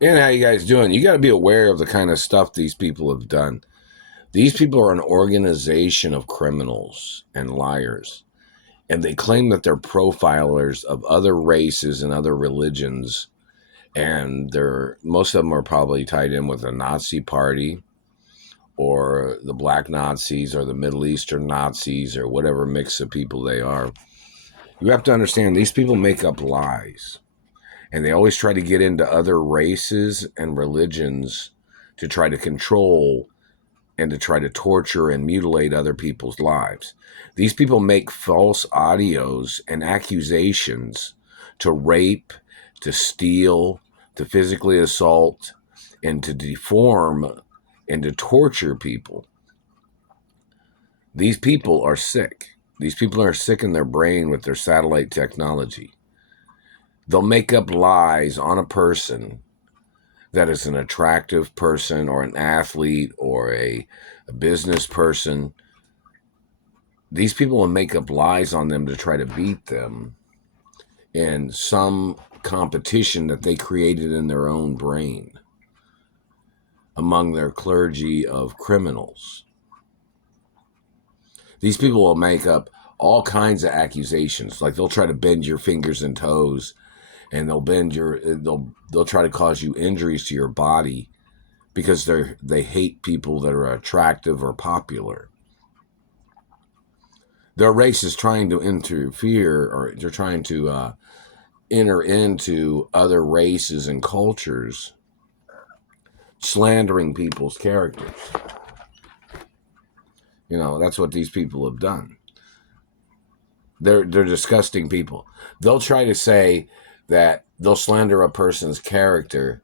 And how you guys doing? You got to be aware of the kind of stuff these people have done. These people are an organization of criminals and liars, and they claim that they're profilers of other races and other religions, and they're most of them are probably tied in with the Nazi Party or the Black Nazis or the Middle Eastern Nazis or whatever mix of people they are. You have to understand these people make up lies. And they always try to get into other races and religions to try to control and to try to torture and mutilate other people's lives. These people make false audios and accusations to rape, to steal, to physically assault, and to deform and to torture people. These people are sick. These people are sick in their brain with their satellite technology. They'll make up lies on a person that is an attractive person or an athlete or a business person. These people will make up lies on them to try to beat them in some competition that they created in their own brain among their clergy of criminals. These people will make up all kinds of accusations. Like they'll try to bend your fingers and toes, and they'll try to cause you injuries to your body because they hate people that are attractive or popular. Their race is trying to interfere, or they're trying to enter into other races and cultures, slandering people's characters. You know, that's what these people have done. They're disgusting people. They'll try to say that they'll slander a person's character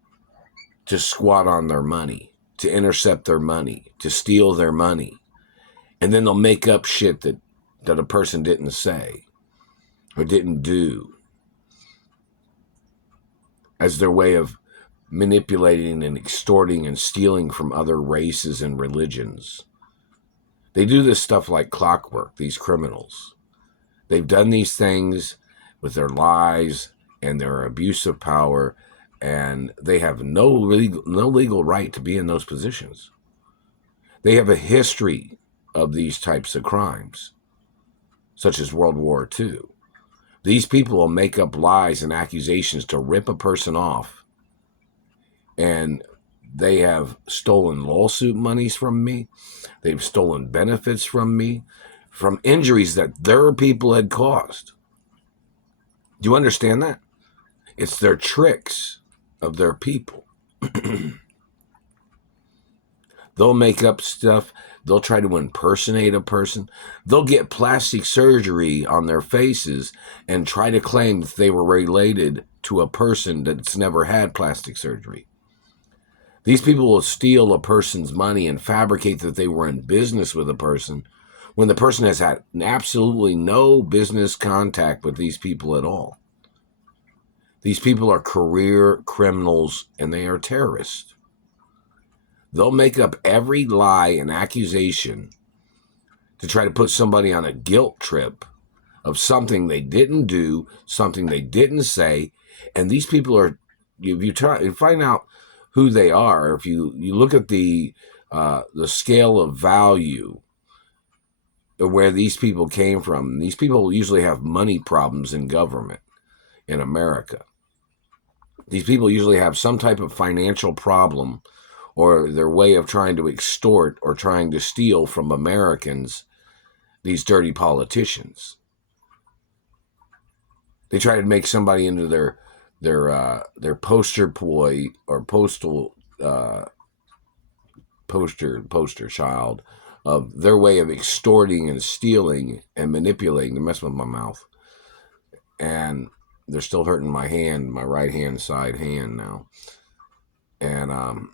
to squat on their money, to intercept their money, to steal their money. And then they'll make up shit that a person didn't say or didn't do as their way of manipulating and extorting and stealing from other races and religions. They do this stuff like clockwork, these criminals. They've done these things with their lies and their abuse of power, and they have no legal right to be in those positions. They have a history of these types of crimes, such as World War II. These people will make up lies and accusations to rip a person off, and they have stolen lawsuit monies from me. They've stolen benefits from me, from injuries that their people had caused. Do you understand that? It's their tricks of their people. They'll make up stuff. They'll try to impersonate a person. They'll get plastic surgery on their faces and try to claim that they were related to a person that's never had plastic surgery. These people will steal a person's money and fabricate that they were in business with a person when the person has had absolutely no business contact with these people at all. These people are career criminals and they are terrorists. They'll make up every lie and accusation to try to put somebody on a guilt trip of something they didn't do, something they didn't say. And these people are, if you find out who they are, if you look at the scale of value of where these people came from, these people usually have money problems in government in America. These people usually have some type of financial problem or their way of trying to extort or trying to steal from Americans, these dirty politicians. They try to make somebody into their poster boy or poster child of their way of extorting and stealing and manipulating. To mess with my mouth. And they're still hurting my hand, my right hand side hand now. And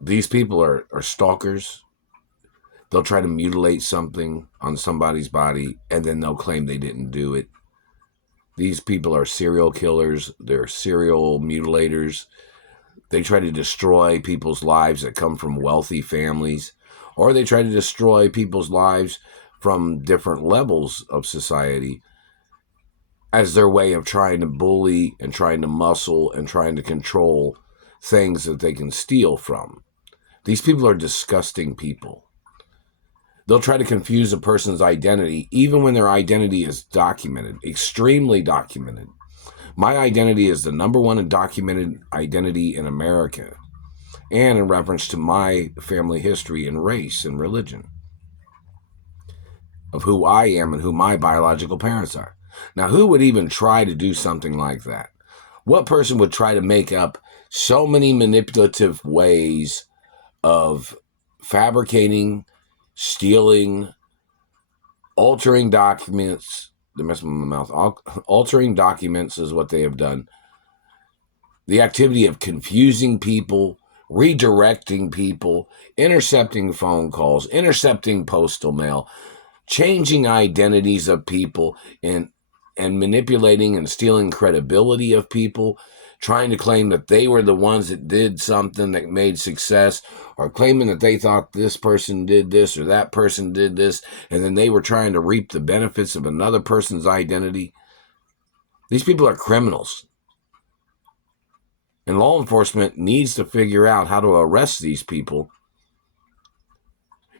these people are stalkers. They'll try to mutilate something on somebody's body, and then they'll claim they didn't do it. These people are serial killers. They're serial mutilators. They try to destroy people's lives that come from wealthy families, or they try to destroy people's lives from different levels of society as their way of trying to bully and trying to muscle and trying to control things that they can steal from. These people are disgusting people. They'll try to confuse a person's identity, even when their identity is documented, extremely documented. My identity is the number one documented identity in America, and in reference to my family history and race and religion of who I am and who my biological parents are. Now, who would even try to do something like that? What person would try to make up so many manipulative ways of fabricating, stealing, altering documents? They're messing with my mouth. Altering documents is what they have done. The activity of confusing people, redirecting people, intercepting phone calls, intercepting postal mail, changing identities of people, and manipulating and stealing credibility of people, trying to claim that they were the ones that did something that made success, or claiming that they thought this person did this or that person did this, and then they were trying to reap the benefits of another person's identity. These people are criminals. And law enforcement needs to figure out how to arrest these people.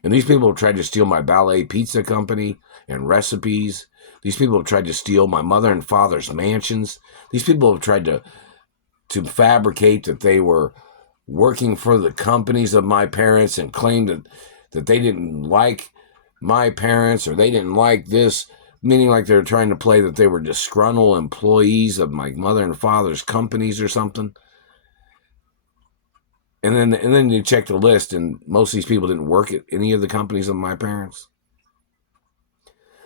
And these people have tried to steal my ballet pizza company and recipes. These people have tried to steal my mother and father's mansions. These people have tried to fabricate that they were working for the companies of my parents and claimed that they didn't like my parents, or they didn't like this, meaning like they were trying to play that they were disgruntled employees of my mother and father's companies or something. And then you check the list, and most of these people didn't work at any of the companies of my parents.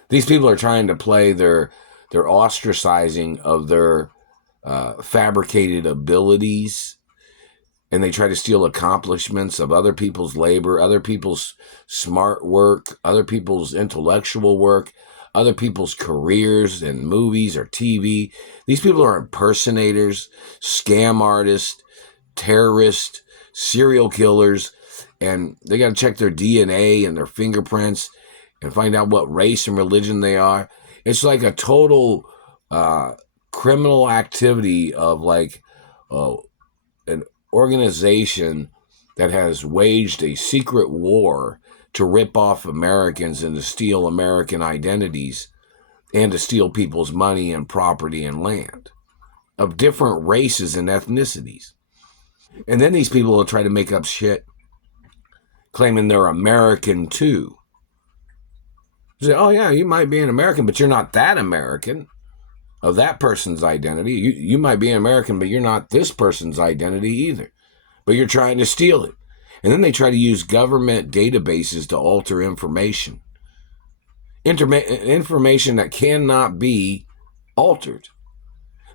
These people are trying to play their ostracizing of their fabricated abilities, and they try to steal accomplishments of other people's labor, other people's smart work, other people's intellectual work, other people's careers in movies or TV. These people are impersonators, scam artists, terrorists, serial killers, and they got to check their DNA and their fingerprints and find out what race and religion they are. It's like a total criminal activity of like an organization that has waged a secret war to rip off Americans and to steal American identities and to steal people's money and property and land of different races and ethnicities. And then these people will try to make up shit, claiming they're American too. Say, oh yeah, you might be an American, but you're not that American of that person's identity. You might be an American, but you're not this person's identity either. But you're trying to steal it. And then they try to use government databases to alter information. Information that cannot be altered.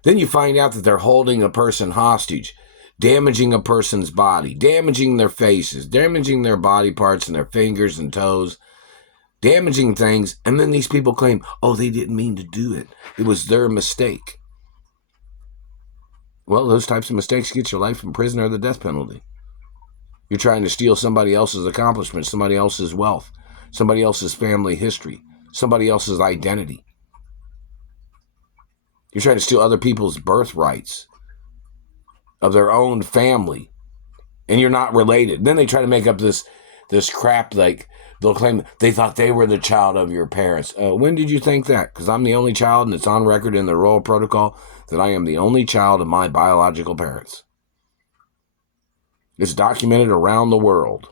Then you find out that they're holding a person hostage, damaging a person's body, damaging their faces, damaging their body parts and their fingers and toes, damaging things. And then these people claim, oh, they didn't mean to do it. It was their mistake. Well, those types of mistakes get your life in prison or the death penalty. You're trying to steal somebody else's accomplishments, somebody else's wealth, somebody else's family history, somebody else's identity. You're trying to steal other people's birthrights of their own family, and you're not related. Then they try to make up this crap, like they'll claim they thought they were the child of your parents. When did you think that? Because I'm the only child, and it's on record in the Royal Protocol that I am the only child of my biological parents. It's documented around the world.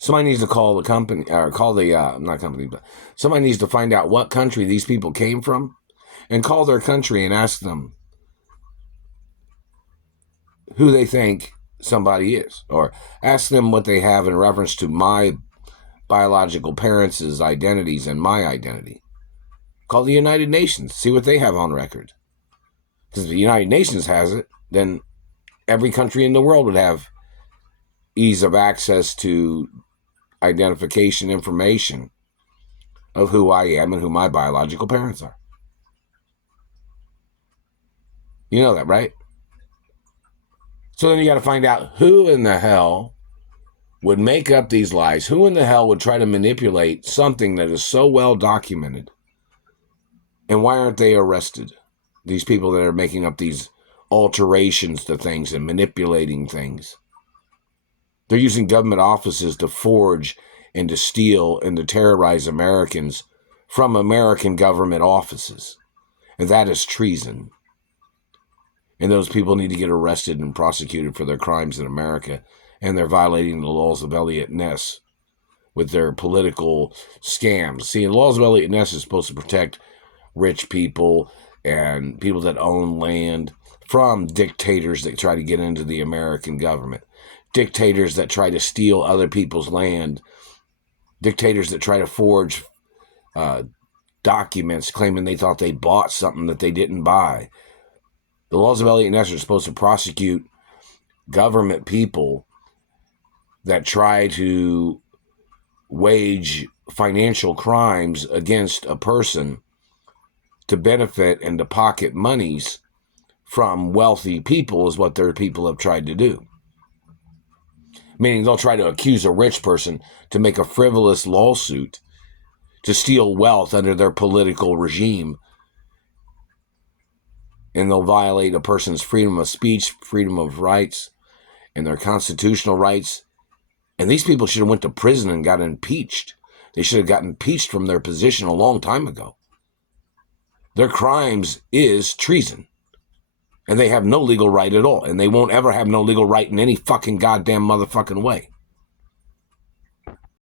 Somebody needs to call the company, or call the, not company, but somebody needs to find out what country these people came from and call their country and ask them who they think somebody is, or ask them what they have in reference to my biological parents' identities and my identity. Call the United Nations, see what they have on record. Because if the United Nations has it, then every country in the world would have ease of access to identification information of who I am and who my biological parents are. You know that, right? So then you got to find out who in the hell would make up these lies. Who in the hell would try to manipulate something that is so well documented? And why aren't they arrested? These people that are making up these alterations to things and manipulating things. They're using government offices to forge and to steal and to terrorize Americans from American government offices. And that is treason. And those people need to get arrested and prosecuted for their crimes in America. And they're violating the laws of Eliot Ness with their political scams. See, the laws of Eliot Ness is supposed to protect rich people and people that own land from dictators that try to get into the American government. Dictators that try to steal other people's land. Dictators that try to forge documents claiming they thought they bought something that they didn't buy. The laws of Eliot Ness are supposed to prosecute government people that try to wage financial crimes against a person to benefit and to pocket monies from wealthy people is what their people have tried to do. Meaning they'll try to accuse a rich person to make a frivolous lawsuit to steal wealth under their political regime. And they'll violate a person's freedom of speech, freedom of rights, and their constitutional rights. And these people should have went to prison and got impeached. They should have gotten impeached from their position a long time ago. Their crimes is treason. And they have no legal right at all. And they won't ever have no legal right in any fucking goddamn motherfucking way.